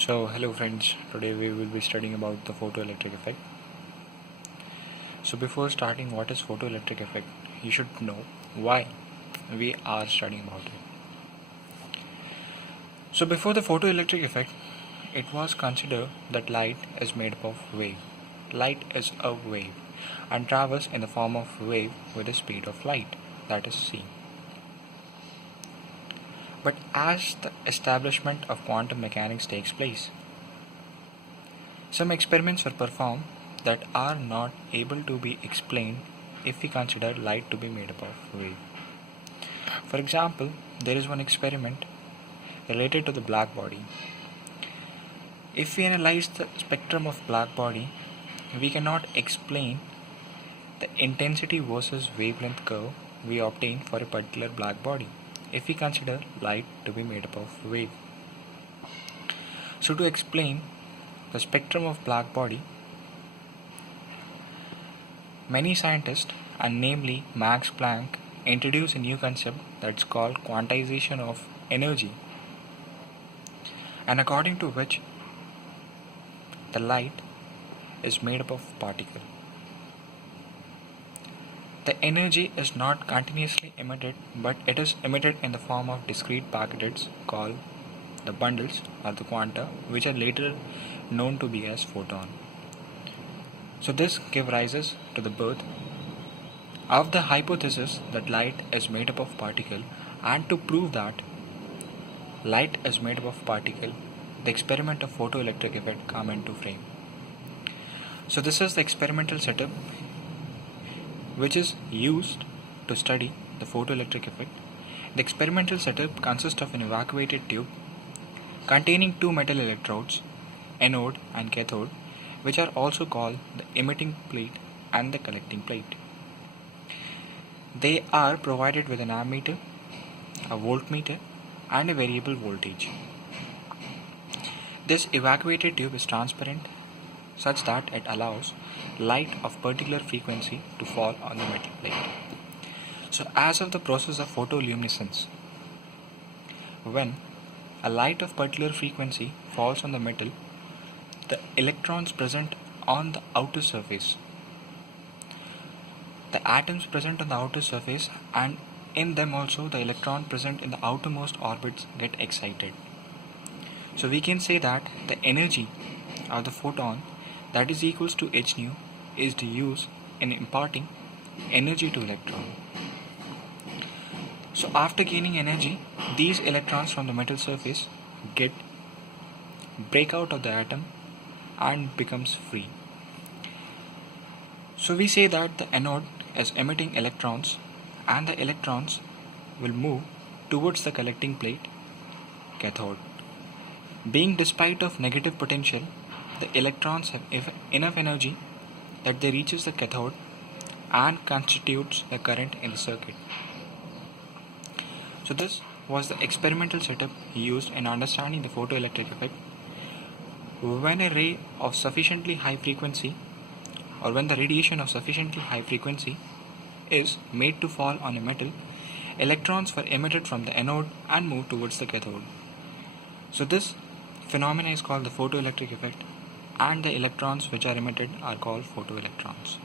Hello friends, today we will be studying about the photoelectric effect. So before starting what is photoelectric effect, you should know why we are studying about it. So before the photoelectric effect, it was considered that light is made up of wave. Light is a wave and travels in the form of wave with the speed of light, that is c. But as the establishment of quantum mechanics takes place, some experiments were performed that are not able to be explained if we consider light to be made up of wave. For example, there is one experiment related to the black body. If we analyze the spectrum of black body, we cannot explain the intensity versus wavelength curve we obtain for a particular black body if we consider light to be made up of wave. So to explain the spectrum of black body, many scientists, and namely Max Planck, introduced a new concept that's called quantization of energy, and according to which the light is made up of particles. The energy is not continuously emitted, but it is emitted in the form of discrete packets called the bundles or the quanta, which are later known to be as photon. So this gives rise to the birth of the hypothesis that light is made up of particle, and to prove that light is made up of particle, the experiment of photoelectric effect come into frame. So this is the experimental setup which is used to study the photoelectric effect. The experimental setup consists of an evacuated tube containing two metal electrodes, anode and cathode, which are also called the emitting plate and the collecting plate. They are provided with an ammeter, a voltmeter, and a variable voltage. This evacuated tube is transparent such that it allows light of particular frequency to fall on the metal plate. So as of the process of photoluminescence, when a light of particular frequency falls on the metal, the electrons present on the outer surface, the atoms present on the outer surface, and in them also the electron present in the outermost orbits get excited. So we can say that the energy of the photon, that is equals to h nu, is to use in imparting energy to electron. So after gaining energy, these electrons from the metal surface break out of the atom and becomes free. So we say that the anode is emitting electrons, and the electrons will move towards the collecting plate, cathode. Being despite of negative potential, the electrons have enough energy that they reaches the cathode and constitutes the current in the circuit. So this was the experimental setup used in understanding the photoelectric effect. When a ray of sufficiently high frequency, or when the radiation of sufficiently high frequency is made to fall on a metal, electrons were emitted from the anode and moved towards the cathode. So this phenomena is called the photoelectric effect, and the electrons which are emitted are called photoelectrons.